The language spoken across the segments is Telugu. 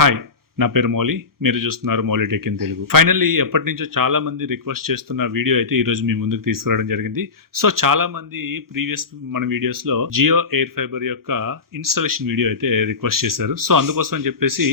హాయ్, నా పేరు మౌలి. మీరు చూస్తున్నారు Mouli tech in Telugu. Finally ఎప్పటి నుంచో చాలా మంది రిక్వెస్ట్ చేస్తున్న వీడియో అయితే ఈ రోజు మీ ముందుకు తీసుకురావడం జరిగింది. సో చాలా మంది ప్రీవియస్ మన వీడియోస్ లో జియో ఎయిర్ ఫైబర్ యొక్క ఇన్స్టాలేషన్ వీడియో అయితే రిక్వెస్ట్ చేశారు. సో అందుకోసం అని చెప్పేసి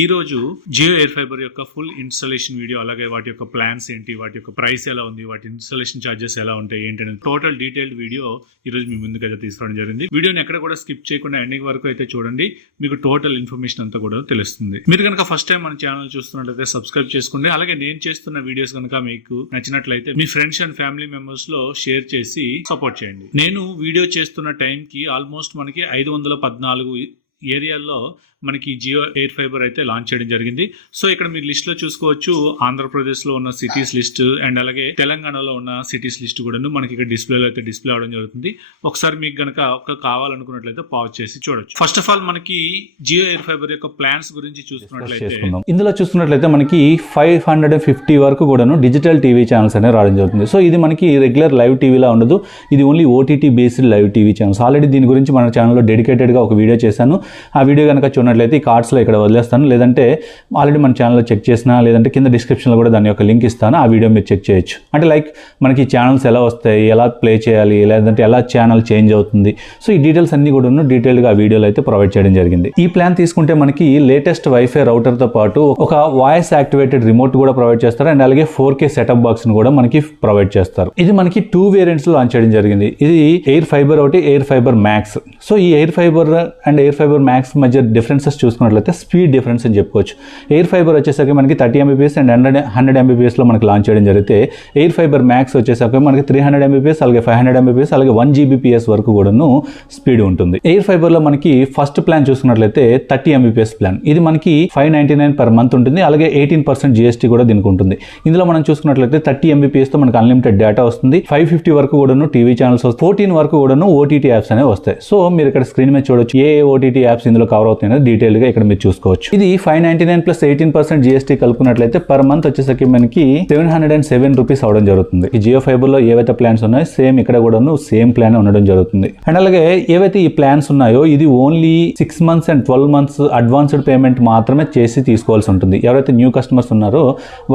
ఈ రోజు జియో ఎయిర్ ఫైబర్ యొక్క ఫుల్ ఇన్స్టాలేషన్ వీడియో, అలాగే వాటి యొక్క ప్లాన్స్ ఏంటి, వాటి యొక్క ప్రైస్ ఎలా ఉంది, వాటి ఇన్స్టాలేషన్ ఛార్జెస్ ఎలా ఉంటాయి ఏంటి అనేది టోటల్ డీటెయిల్డ్ వీడియో ఈ రోజు మీ ముందుకు అయితే తీసుకురావడం జరిగింది. వీడియోని ఎక్కడ కూడా స్కిప్ చేయకుండా ఎండింగ్ వరకు అయితే చూడండి. మీకు టోటల్ ఇన్ఫర్మేషన్ అంతా కూడా తెలుస్తుంది. మీరు కనుక ఫస్ట్ టైం మన ఛానల్ చూస్తున్నట్లయితే సబ్స్క్రైబ్ చేసుకోండి. అలాగే నేను చేస్తున్న వీడియోస్ కనుక మీకు నచ్చినట్లయితే మీ ఫ్రెండ్స్ అండ్ ఫ్యామిలీ మెంబర్స్ లో షేర్ చేసి సపోర్ట్ చేయండి. నేను వీడియో చేస్తున్న టైం కి ఆల్మోస్ట్ మనకి 514 ఏరియాల్లో మనకి జియో ఎయిర్ ఫైబర్ అయితే లాంచ్ చేయడం జరిగింది. సో ఇక్కడ మీరు లిస్ట్ లో చూసుకోవచ్చు, ఆంధ్రప్రదేశ్ లో ఉన్న సిటీస్ లిస్ట్ అండ్ అలాగే తెలంగాణలో ఉన్న సిటీస్ లిస్ట్ కూడా మనకి ఇక్కడ డిస్ప్లేలో అయితే డిస్ప్లే అవడం జరుగుతుంది. ఒకసారి మీకు గనక కావాలనుకున్నట్లయితే పాజ్ చేసి చూడొచ్చు. ఫస్ట్ ఆఫ్ ఆల్ మనకి జియో ఎయిర్ ఫైబర్ యొక్క ప్లాన్స్ గురించి చూసుకున్నట్లయితే ఇందులో చూసుకున్నట్లయితే మనకి 550 వరకు కూడాను డిజిటల్ టీవీ ఛానల్స్ అనేవి రావడం జరుగుతుంది. సో ఇది మనకి రెగ్యులర్ లైవ్ టీవీలా ఉండదు, ఇది only OTT based live TV channels. Already దీని గురించి మన ఛానల్లో డెడికేటెడ్గా ఒక వీడియో చేశాను. ఆ వీడియో కనుక చూడనట్లయితే ఈ కార్డ్స్లో ఇక్కడ వదిలేస్తాను, లేదంటే ఆల్రెడీ మన ఛానల్లో చెక్ చేసినా, లేదంటే కింద డిస్క్రిప్షన్లో కూడా దాని యొక్క లింక్ ఇస్తాను. ఆ వీడియో మీరు చెక్ చేయొచ్చు. అంటే లైక్ మనకి ఛానల్స్ ఎలా వస్తాయి, ఎలా ప్లే చేయాలి, లేదంటే ఎలా ఛానల్ చేంజ్ అవుతుంది, సో ఈ డీటెయిల్స్ అన్ని కూడా డీటెయిల్గా ఆ వీడియోలో అయితే ప్రొవైడ్ చేయడం జరిగింది. ఈ ప్లాన్ తీసుకుంటే మనకి లేటెస్ట్ వైఫై రౌటర్తో పాటు ఒక వాయిస్ యాక్టివేటెడ్ రిమోట్ కూడా ప్రొవైడ్ చేస్తారు అండ్ అలాగే 4K సెటప్ బాక్స్ని కూడా మనకి ప్రొవైడ్ చేస్తారు. ఇది మనకి 2 వేరియంట్స్లో లాంచ్ చేయడం జరిగింది. ఇది ఎయిర్ ఫైబర్ ఒకటి, ఎయిర్ ఫైబర్ మ్యాక్స్. సో ఈ air fibre and air fibre max మధ్య డిఫరెన్సెస్ చూసుకున్నట్లయితే స్పీడ్ డిఫరెన్స్ అని చెప్పుకోవచ్చు. ఎయిర్ ఫైబర్ వచ్చేసరికి మనకి 30 Mbps అండ్ 100 Mbps లో మనకి లాంచ్ చేయడం జరిగితే, ఎయిర్ ఫైబర్ మ్యాక్స్ వచ్చేసరికి మనకి 300 Mbps అలాగే 500 Mbps అలాగే 1 Gbps వరకు కూడాను స్పీడ్ ఉంటుంది. ఎయిర్ ఫైబర్ లో మనకి ఫస్ట్ ప్లాన్ చూసుకున్నట్లయితే 30 Mbps ప్లాన్. ఇది మనకి 599 per month ఉంటుంది. అలాగే 18% GST కూడా దీనికి ఉంటుంది. ఇందులో మనం చూసుకున్నట్లయితే 30 Mbps తో మనకి అన్లిమిటెడ్ డేటా వస్తుంది. 550 వరకు కూడాను టీవీ ఛానల్స్, 14 వరకు కూడాను ఓటీటీ యాప్స్ అనేవి వస్తాయి. సో మీరు ఇక్కడ స్క్రీన్ మీద చూడొచ్చు ఏ ఓటీటీ యాప్స్ ఇందులో కవర్ అవుతున్నాయి డీటెయిల్ గా ఇక్కడ మీరు చూసుకోవచ్చు. ఇది 599 ప్లస్ 18% GST కలుపుకున్నట్లయితే పర్ మంత్ వచ్చేసరికి మనకి 707 రూపీస్ అవడం జరుగుతుంది. ఈ జియో ఫైబర్ లో ఏవైతే ప్లాన్స్ ఉన్నాయో సేమ్ ఇక్కడ కూడా సేమ్ ప్లాన్ ఉండడం జరుగుతుంది. అండ్ అలాగే ఏవైతే ఈ ప్లాన్స్ ఉన్నాయో ఇది only 6 months and 12 months advanced payment మాత్రమే చేసి తీసుకోవాల్సి ఉంటుంది. ఎవరైతే న్యూ కస్టమర్స్ ఉన్నారో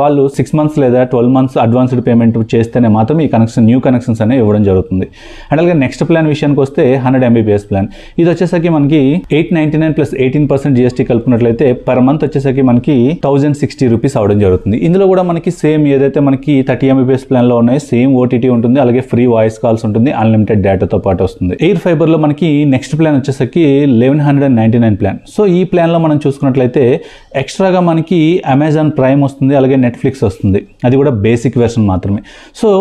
వాళ్ళు 6 months లేదా 12 months అడ్వాన్స్డ్ పేమెంట్ చేస్తేనే మాత్రం ఈ న్యూ కనెక్షన్స్ అనేవి ఇవ్వడం జరుగుతుంది. అండ్ అలాగే నెక్స్ట్ ప్లాన్ విషయానికి వస్తే 100 Mbps ప్లాన్. ఇది వచ్చేసరికి మనకి 899 ప్లస్ 18% GST కలుపుకున్నట్లయితే పర్ మంత్ వచ్చేసరికి మనకి 1060 రూపీస్ అవడం జరుగుతుంది. ఇందులో కూడా మనకి సేమ్ ఏదైతే మనకి 30 Mbps ప్లాన్ లో ఉన్నాయో సేమ్ ఓటీటీ ఉంటుంది, అలాగే ఫ్రీ వాయిస్ కాల్స్ ఉంటుంది, అన్లిమిటెడ్ డేటాతో పాటు వస్తుంది. ఎయిర్ ఫైబర్ లో మనకి నెక్స్ట్ ప్లాన్ వచ్చేసరికి 1199 ప్లాన్. సో ఈ ప్లాన్ లో మనం చూసుకున్నట్లయితే ఎక్స్ట్రాగా మనకి అమెజాన్ ప్రైమ్ వస్తుంది, అలాగే నెట్ఫ్లిక్స్ వస్తుంది. అది కూడా బేసిక్ వెర్షన్ మాత్రమే. సో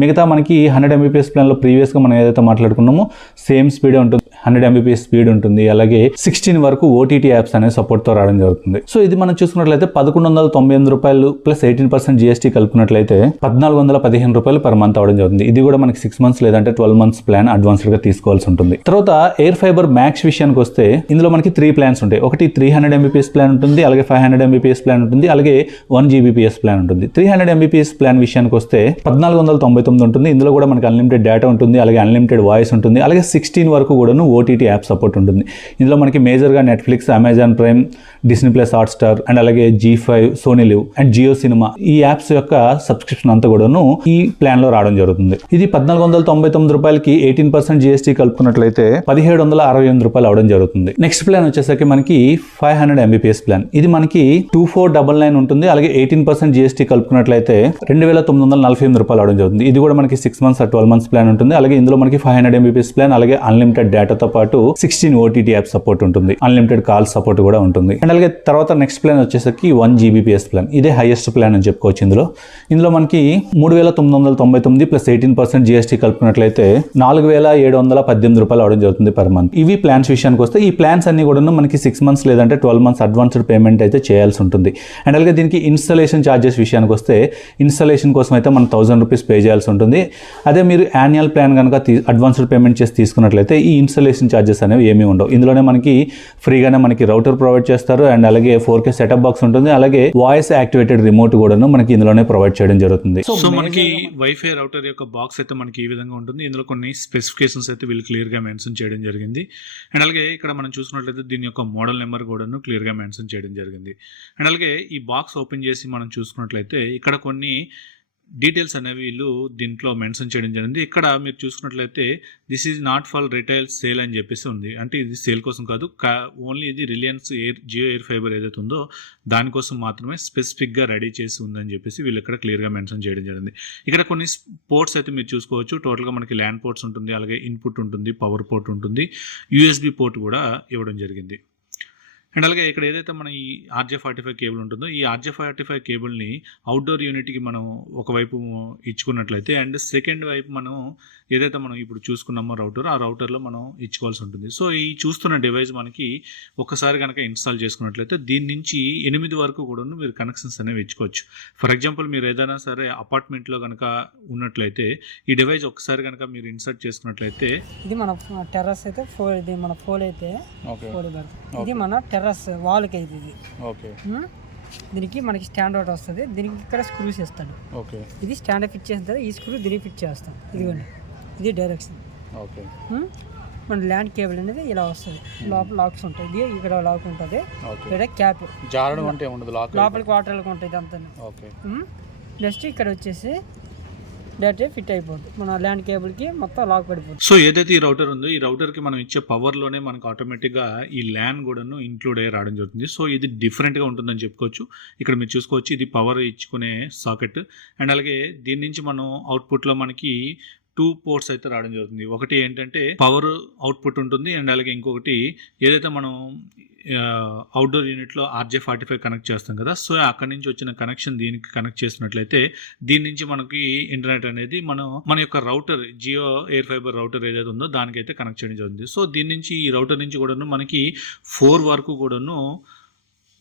మిగతా మనకి 100 Mbps ప్లాన్లో ప్రీవియస్గా మనం ఏదైతే మాట్లాడుకున్నామో సేమ్ స్పీడే ఉంటుంది, 100 Mbps స్పీడ్ ఉంటుంది, అలాగే 16 వరకు ఓటీటీ యాప్స్ అనే సపోర్ట్తో రావడం జరుగుతుంది. సో ఇది మనం చూసుకున్నట్లయితే 1198 రూపాయలు ప్లస్ 18% GST కలుపుకున్నట్లయితే 1415 రూపాయలు పర్ మంత్ అవడం జరుగుతుంది. ఇది కూడా మనకి 6 months లేదంటే 12 months ప్లాన్ అడ్వాన్స్డ్గా తీసుకోవాల్సి ఉంటుంది. తర్వాత ఎయిర్ ఫైబర్ మ్యాక్స్ విషయానికి వస్తే ఇందులో మనకి 3 ప్లాన్స్ ఉంటాయి. ఒకటి 300 Mbps ప్లాన్ ఉంటుంది, అలాగే 500 Mbps ప్లాన్ ఉంటుంది, అలాగే 1 Gbps ప్లాన్ ఉంటుంది. 300 Mbps ప్లాన్ విషయానికి వస్తే 1499 ఉంటుంది. ఇందులో కూడా మనకి అన్లిమిటెడ్ డేటా ఉంటుంది, అలాగే అన్లిమిటెడ్ వాయిస్ ఉంటుంది, అలాగే 16 వరకు కూడాను ఓటీటీ యాప్ సపోర్ట్ ఉంటుంది. ఇందులో మనకి మేజర్గా Netflix, Amazon Prime, Disney plus Hotstar and అలాగే G5, Sony LIV and Jio cinema ఈ యాప్స్ యొక్క సబ్స్క్రిప్షన్ అంతా కూడాను ఈ ప్లాన్ లో రావడం జరుగుతుంది. ఇది 1499 రూపాయలకి 18% GST కలుపుకున్నట్లయితే 1768 రూపాయలు అవడం జరుగుతుంది. నెక్స్ట్ ప్లాన్ వచ్చేసరికి మనకి 500 Mbps ప్లాన్. ఇది మనకి 2499 ఉంటుంది, అలాగే 18% GST కలుపుకున్నట్లయితే 2948 రూపాయలు అవడం జరుగుతుంది. ఇది కూడా మనకి 6 months or 12 months ప్లాన్ ఉంటుంది. అలాగే ఇందులో మనకి 500 Mbps ప్లాన్, అలాగే అన్లిమిటెడ్ డేటాతో పాటు 16 ఓటీటీ యాప్ సపోర్ట్ ఉంటుంది, అన్లిమిటెడ్ కాల్ సపోర్ట్ కూడా ఉంటుంది. అండ్ అలాగే తర్వాత నెక్స్ట్ ప్లాన్ వచ్చేసరికి 1 Gbps ప్లాన్. ఇదే హైయెస్ట్ ప్లాన్ అని చెప్పుకోవచ్చు. ఇందులో మనకి 3999 ప్లస్ 18% GST కలుపుకున్నట్లయితే 4718 రూపాయలు అవడం జరుగుతుంది పర్ మంత్. ఇవి ప్లాన్స్ విషయానికి వస్తే ఈ ప్లాన్స్ అన్ని కూడా మనకి 6 months లేదంటే 12 months అడ్వాన్స్డ్ పేమెంట్ అయితే చేయాల్సి ఉంటుంది. అండ్ అలాగే దీనికి ఇన్స్టాలేషన్ ఛార్జెస్ విషయానికి వస్తే ఇన్స్టాలేషన్ కోసం అయితే మనం 1000 రూపీస్ పే చేయాల్సి ఉంటుంది. అదే మీరు యాన్యువల్ ప్లాన్ కనుక అడ్వాన్స్డ్ పేమెంట్ చేసి తీసుకున్నట్లయితే ఈ ఇన్స్టాలేషన్ ఛార్జెస్ అనేవి ఏమీ ఉండవు. ఇందులోనే మనకి ఫ్రీగానే మనకి రౌటర్ ప్రొవైడ్ చేస్తారు, ఇస్తారు అండ్ అలాగే 4K సెటప్ బాక్స్ ఉంటుంది, అలాగే వాయిస్ యాక్టివేటెడ్ రిమోట్ కూడాను మనకి ఇందులోనే ప్రొవైడ్ చేయడం జరుగుతుంది. సో మనకి వైఫై రౌటర్ యొక్క బాక్స్ అయితే మనకి ఈ విధంగా ఉంటుంది. ఇందులో కొన్ని స్పెసిఫికేషన్స్ అయితే వీళ్ళు క్లియర్ గా మెన్షన్ చేయడం జరిగింది. అండ్ అలాగే ఇక్కడ మనం చూసినట్లయితే దీని యొక్క మోడల్ నెంబర్ కూడాను క్లియర్ గా మెన్షన్ చేయడం జరిగింది. అండ్ అలాగే ఈ బాక్స్ ఓపెన్ చేసి మనం చూసుకున్నట్లయితే ఇక్కడ కొన్ని డీటెయిల్స్ అనేవి వీళ్ళు దీంట్లో మెన్షన్ చేయడం జరిగింది. ఇక్కడ మీరు చూసుకున్నట్లయితే this is not for retail sale అని చెప్పేసి ఉంది. అంటే ఇది సేల్ కోసం కాదు, ఓన్లీ ఇది రిలయన్స్ జియో ఎయిర్ ఫైబర్ ఏదైతే ఉందో దానికోసం మాత్రమే స్పెసిఫిక్గా రెడీ చేసి ఉందని చెప్పేసి వీళ్ళు ఇక్కడ క్లియర్గా మెన్షన్ చేయడం జరిగింది. ఇక్కడ కొన్ని పోర్ట్స్ అయితే మీరు చూసుకోవచ్చు. టోటల్గా మనకి ల్యాన్ పోర్ట్స్ ఉంటుంది, అలాగే ఇన్పుట్ ఉంటుంది, పవర్ పోర్ట్ ఉంటుంది, యూఎస్బి పోర్ట్ కూడా ఇవ్వడం జరిగింది. అండ్ అలాగే ఇక్కడ ఏదైతే మన ఈ RJ45 కేబుల్ ఉంటుందో ఈ RJ45 కేబుల్ని అవుట్డోర్ యూనిట్కి మనం ఒకవైపు ఇచ్చుకున్నట్లయితే అండ్ సెకండ్ వైపు మనం ఏదైతే మనం ఇప్పుడు చూసుకున్నామో రౌటర్, ఆ రౌటర్లో మనం ఇచ్చుకోవాల్సి ఉంటుంది. సో ఈ చూస్తున్న డివైస్ మనకి ఒకసారి కనుక ఇన్స్టాల్ చేసుకున్నట్లయితే దీని నుంచి 8 వరకు కూడా మీరు కనెక్షన్స్ అనేవి ఇచ్చుకోవచ్చు. ఫర్ ఎగ్జాంపుల్ మీరు ఏదైనా సరే అపార్ట్మెంట్లో కనుక ఉన్నట్లయితే ఈ డివైస్ ఒకసారి కనుక మీరు ఇన్సర్ట్ చేసుకున్నట్లయితే ఇది మన టెర్రస్ అయితే ఇది మన ఫోల్ అయితే ఇది మన టెర్రస్ వాల్కి అయితే ఇది ఓకే. దీనికి మనకి స్టాండ్ అవుట్ వస్తుంది. దీనికి ఇక్కడ స్క్రూస్ ఇస్తాడు. ఓకే. ఇది స్టాండ్ ఫిట్ చేసిన తర్వాత ఈ స్క్రూ దీనికి ఫిట్ చేస్తాం. ఇదిగోండి ఇది డైరెక్షన్. ఓకే. మన ల్యాండ్ కేబుల్ అనేది ఇలా వస్తుంది. లోపల లాక్స్ ఉంటాయి. ఇది ఇక్కడ లాక్ ఉంటుంది, ఇక్కడ క్యాప్ జారడం అంటే ఉండదు, లోపలికి వాటర్లకు ఉంటుంది అంతా. ఓకే. నెక్స్ట్ ఇక్కడ వచ్చేసి డైరెక్ట్ ఫిట్ అయిపోతుంది. మన ల్యాండ్ కేబుల్కి మొత్తం లాక్ పడిపోతుంది. సో ఏదైతే ఈ రౌటర్ ఉందో ఈ రౌటర్కి మనం ఇచ్చే పవర్లోనే మనకు ఆటోమేటిక్గా ఈ ల్యాన్ కూడాను ఇంక్లూడ్ అయ్యి రావడం జరుగుతుంది. సో ఇది డిఫరెంట్గా ఉంటుందని చెప్పుకోవచ్చు. ఇక్కడ మీరు చూసుకోవచ్చు ఇది పవర్ ఇచ్చుకునే సాకెట్. అండ్ అలాగే దీని నుంచి మనం అవుట్పుట్లో మనకి 2 పోర్ట్స్ అయితే రావడం జరుగుతుంది. ఒకటి ఏంటంటే పవర్ అవుట్పుట్ ఉంటుంది అండ్ అలాగే ఇంకొకటి ఏదైతే మనం అవుట్డోర్ యూనిట్లో RJ45 కనెక్ట్ చేస్తాం కదా, సో అక్కడి నుంచి వచ్చిన కనెక్షన్ దీనికి కనెక్ట్ చేసినట్లయితే దీని నుంచి మనకి ఇంటర్నెట్ అనేది మన యొక్క router Jio air fiber router ఏదైతే ఉందో దానికైతే కనెక్ట్ చేయడం జరుగుతుంది. సో దీని నుంచి ఈ రౌటర్ నుంచి కూడాను మనకి 4 వరకు కూడాను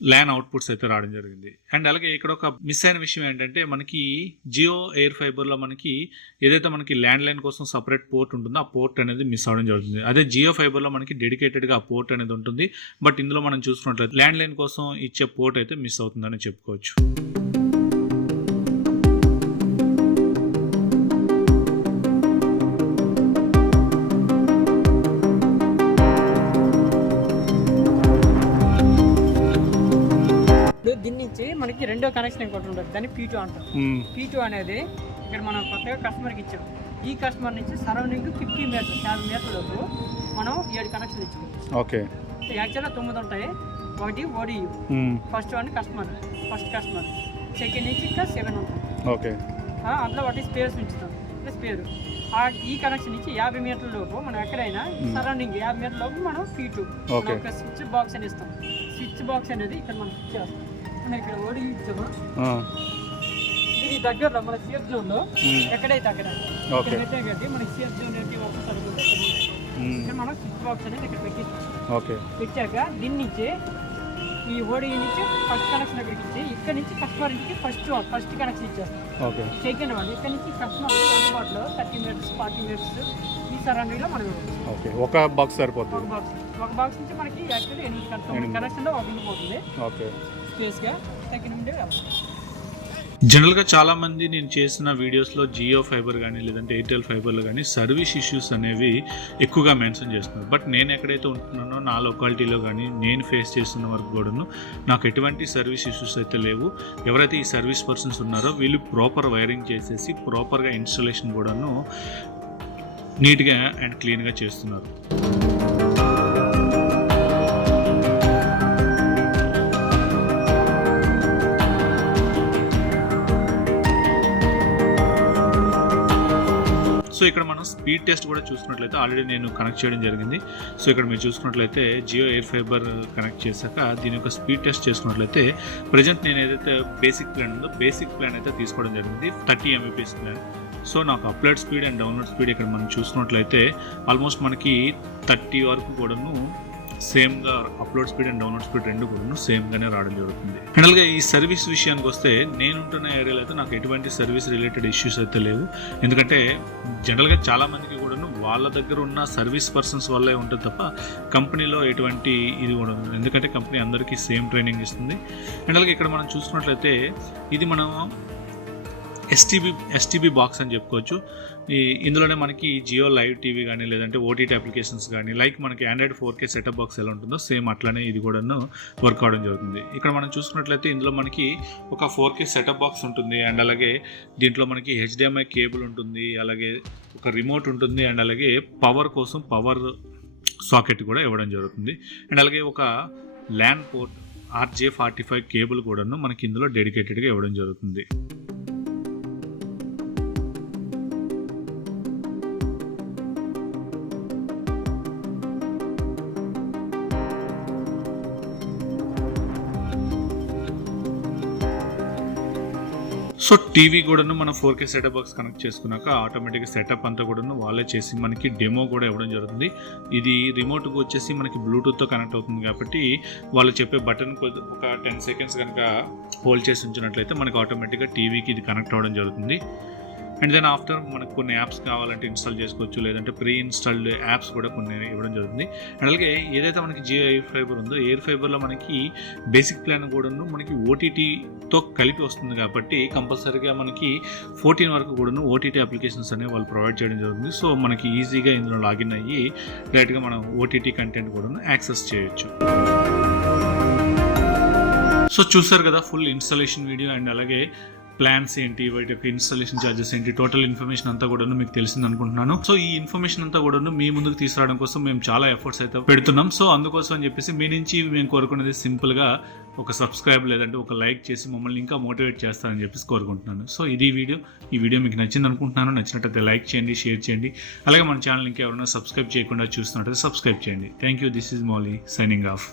ల్యాన్ అవుట్పుట్స్ అయితే రావడం జరిగింది. అండ్ అలాగే ఇక్కడ ఒక మిస్ అయిన విషయం ఏంటంటే మనకి జియో ఎయిర్ ఫైబర్లో మనకి ఏదైతే మనకి ల్యాండ్ లైన్ కోసం సపరేట్ పోర్ట్ ఉంటుందో ఆ పోర్ట్ అనేది మిస్ అవడం జరుగుతుంది. అదే జియో ఫైబర్లో మనకి డెడికేటెడ్గా ఆ పోర్ట్ అనేది ఉంటుంది. బట్ ఇందులో మనం చూసుకున్నట్లయితే ల్యాండ్ లైన్ కోసం ఇచ్చే పోర్ట్ అయితే మిస్ అవుతుందని చెప్పుకోవచ్చు. దీని నుంచి మనకి రెండో కనెక్షన్ ఇంకోటి ఉంటుంది, దాన్ని P2 అంటాం. P2 అనేది ఇక్కడ మనం కొత్తగా కస్టమర్కి ఇచ్చాం. ఈ కస్టమర్ నుంచి సరౌండింగ్ 50 మీటర్స్ 50 మీటర్లకు మనం 7 కనెక్షన్ ఇచ్చుకోవచ్చు. ఓకే. యాక్చువల్గా 9 ఉంటాయి. ఒకటి ODU, first one first customer, second నుంచి ఇంకా 7 ఉంటాయి. ఓకే. అందులో ఒకటి స్పేస్ ఉంచుతాం, స్పేర్. ఈ కనెక్షన్ నుంచి 50 మీటర్ల లోపు మనం ఎక్కడైనా సరౌండింగ్ 50 మీటర్ల లోపు మనం P2 ఒక స్విచ్ బాక్స్ అని ఇస్తాం. స్విచ్ బాక్స్ అనేది ఇక్కడ మనం ఫిక్స్ చేస్తాం. మనం ఇక్కడ ODU ఇచ్చాము, ఇది దగ్గరలో మన సేఫ్ జోన్ లో ఎక్కడైతే అక్కడ కట్టి మనకి సేఫ్ జోన్ ఏంటి వరకు సరిపోతుంది. ఇక్కడ మనం స్విచ్ బాక్స్ అనేది ఇక్కడ పెట్టిస్తాం. పెట్టాక దీని నుంచి ఈ ODU నుంచి ఫస్ట్ కనెక్షన్ ఇక్కడికి ఇచ్చి ఇక్కడ నుంచి కస్టమర్ ఇంటికి ఫస్ట్ కనెక్షన్ ఇచ్చేస్తాం. సెకండ్ వన్ ఇక్కడ నుంచి కస్టమర్ అందుబాటులో 30 మీటర్స్ 40 మీటర్స్ ఈ సరౌండింగ్ లో మనం ఒక బాక్స్ సరిపోతుంది. ఒక బాక్స్ నుంచి మనకి యాక్చువల్లీ 8 కనెక్షన్ లో ఒక ఉండిపోతుంది. స్పేస్గా సెకండ్ ఉండే జనరల్గా చాలామంది నేను చేసిన వీడియోస్లో జియో ఫైబర్ కానీ లేదంటే ఎయిర్టెల్ ఫైబర్లో కానీ సర్వీస్ ఇష్యూస్ అనేవి ఎక్కువగా మెన్షన్ చేస్తున్నారు. బట్ నేను ఎక్కడైతే ఉంటున్నానో నా లొకాలిటీలో కానీ నేను ఫేస్ చేస్తున్న వరకు కూడాను నాకు ఎటువంటి సర్వీస్ ఇష్యూస్ అయితే లేవు. ఎవరైతే ఈ సర్వీస్ పర్సన్స్ ఉన్నారో వీళ్ళు ప్రాపర్ వైరింగ్ చేసేసి ప్రాపర్గా ఇన్స్టాలేషన్ కూడాను నీట్గా అండ్ క్లీన్గా చేస్తున్నారు. సో ఇక్కడ మనం స్పీడ్ టెస్ట్ కూడా చూసుకున్నట్లయితే ఆల్రెడీ నేను కనెక్ట్ చేయడం జరిగింది. సో ఇక్కడ మీరు చూసుకున్నట్లయితే జియో ఎయిర్ ఫైబర్ కనెక్ట్ చేశాక దీని యొక్క స్పీడ్ టెస్ట్ చేసుకున్నట్లయితే ప్రజెంట్ నేను ఏదైతే బేసిక్ ప్లాన్ ఉందో బేసిక్ ప్లాన్ అయితే తీసుకోవడం జరిగింది, 30 Mbps ప్లాన్. సో నాకు upload speed and download speed ఇక్కడ మనం చూసుకున్నట్లయితే ఆల్మోస్ట్ మనకి 30 వరకు కూడాను సేమ్గా upload speed and download speed రెండు కూడా సేమ్గానే రావడం జరుగుతుంది. ఫైనల్గా ఈ సర్వీస్ విషయానికి వస్తే నేనుంటున్న ఏరియాలో అయితే నాకు ఎటువంటి సర్వీస్ రిలేటెడ్ ఇష్యూస్ అయితే లేవు. ఎందుకంటే జనరల్గా చాలామందికి కూడాను వాళ్ళ దగ్గర ఉన్న సర్వీస్ పర్సన్స్ వల్లే ఉంటుంది తప్ప కంపెనీలో ఎటువంటి ఇది కూడా ఉండదు. ఎందుకంటే కంపెనీ అందరికీ సేమ్ ట్రైనింగ్ ఇస్తుంది. అండ్ అలాగే ఇక్కడ మనం చూసుకున్నట్లయితే ఇది మనం ఎస్టీబీ బాక్స్ అని చెప్పుకోవచ్చు. ఇందులోనే మనకి జియో లైవ్ టీవీ కానీ లేదంటే ఓటీటీ అప్లికేషన్స్ కానీ లైక్ మనకి ఆండ్రాయిడ్ 4K సెటప్ బాక్స్ ఎలా ఉంటుందో సేమ్ అట్లానే ఇది కూడాను వర్క్ అవడం జరుగుతుంది. ఇక్కడ మనం చూసుకున్నట్లయితే ఇందులో మనకి ఒక 4K సెటప్ బాక్స్ ఉంటుంది. అండ్ అలాగే దీంట్లో మనకి HDMI కేబుల్ ఉంటుంది, అలాగే ఒక రిమోట్ ఉంటుంది, అండ్ అలాగే పవర్ కోసం పవర్ సాకెట్ కూడా ఇవ్వడం జరుగుతుంది. అండ్ అలాగే ఒక ల్యాన్ పోర్ట్ RJ45 కేబుల్ కూడాను మనకి ఇందులో డెడికేటెడ్గా ఇవ్వడం జరుగుతుంది. సో టీవీ కూడాను మనం 4K సెటప్ బాక్స్ కనెక్ట్ చేసుకున్నాక ఆటోమేటిక్గా సెటప్ అంతా కూడాను వాళ్ళే చేసి మనకి డెమో కూడా ఇవ్వడం జరుగుతుంది. ఇది రిమోట్కి వచ్చేసి మనకి బ్లూటూత్తో కనెక్ట్ అవుతుంది కాబట్టి వాళ్ళు చెప్పే బటన్ ఒక 10 సెకండ్స్ కనుక హోల్డ్ చేసి ఉంచినట్లయితే మనకి ఆటోమేటిక్గా టీవీకి ఇది కనెక్ట్ అవ్వడం జరుగుతుంది. అండ్ దెన్ ఆఫ్టర్ మనకు కొన్ని యాప్స్ కావాలంటే ఇన్స్టాల్ చేసుకోవచ్చు, లేదంటే ప్రీ ఇన్స్టాల్డ్ యాప్స్ కూడా కొన్ని ఇవ్వడం జరుగుతుంది. అండ్ అలాగే ఏదైతే మనకి జియో ఎయిర్ ఫైబర్ ఉందో ఎయిర్ ఫైబర్లో మనకి బేసిక్ ప్లాన్ కూడాను మనకి ఓటీటీతో కలిపి వస్తుంది కాబట్టి కంపల్సరీగా మనకి 14 వరకు కూడాను ఓటీటీ అప్లికేషన్స్ అనేవి వాళ్ళు ప్రొవైడ్ చేయడం జరుగుతుంది. సో మనకి ఈజీగా ఇందులో లాగిన్ అయ్యి డైరెక్ట్గా మనం ఓటీటీ కంటెంట్ కూడాను యాక్సెస్ చేయొచ్చు. సో చూసారు కదా ఫుల్ ఇన్స్టాలేషన్ వీడియో. అండ్ అలాగే ప్లాన్స్ ఏంటి, వాటి యొక్క ఇన్స్టాలేషన్ ఛార్జెస్ ఏంటి, టోటల్ ఇన్ఫర్మేషన్ అంతా కూడా మీకు తెలిసింది అనుకుంటున్నాను. సో ఈ ఇన్ఫర్మేషన్ అంతా కూడా మీ ముందుకు తీసుకురావడం కోసం మేము చాలా ఎఫర్ట్స్ అయితే పెడుతున్నాం. సో అందుకోసం అని చెప్పేసి మీ నుంచి మేము కోరుకునేది సింపుల్గా ఒక సబ్స్క్రైబ్ లేదంటే ఒక లైక్ చేసి మమ్మల్ని ఇంకా మోటివేట్ చేస్తారని చెప్పేసి కోరుకుంటున్నాను. సో ఇది ఈ వీడియో మీకు నచ్చింది అనుకుంటున్నాను. నచ్చినట్టయితే లైక్ చేయండి, షేర్ చేయండి. అలాగే మన ఛానల్ ఇంకా ఎవరైనా సబ్స్క్రైబ్ చేయకుండా చూస్తున్నట్టయితే సబ్స్క్రైబ్ చేయండి. Thank you. This is Mouli signing off.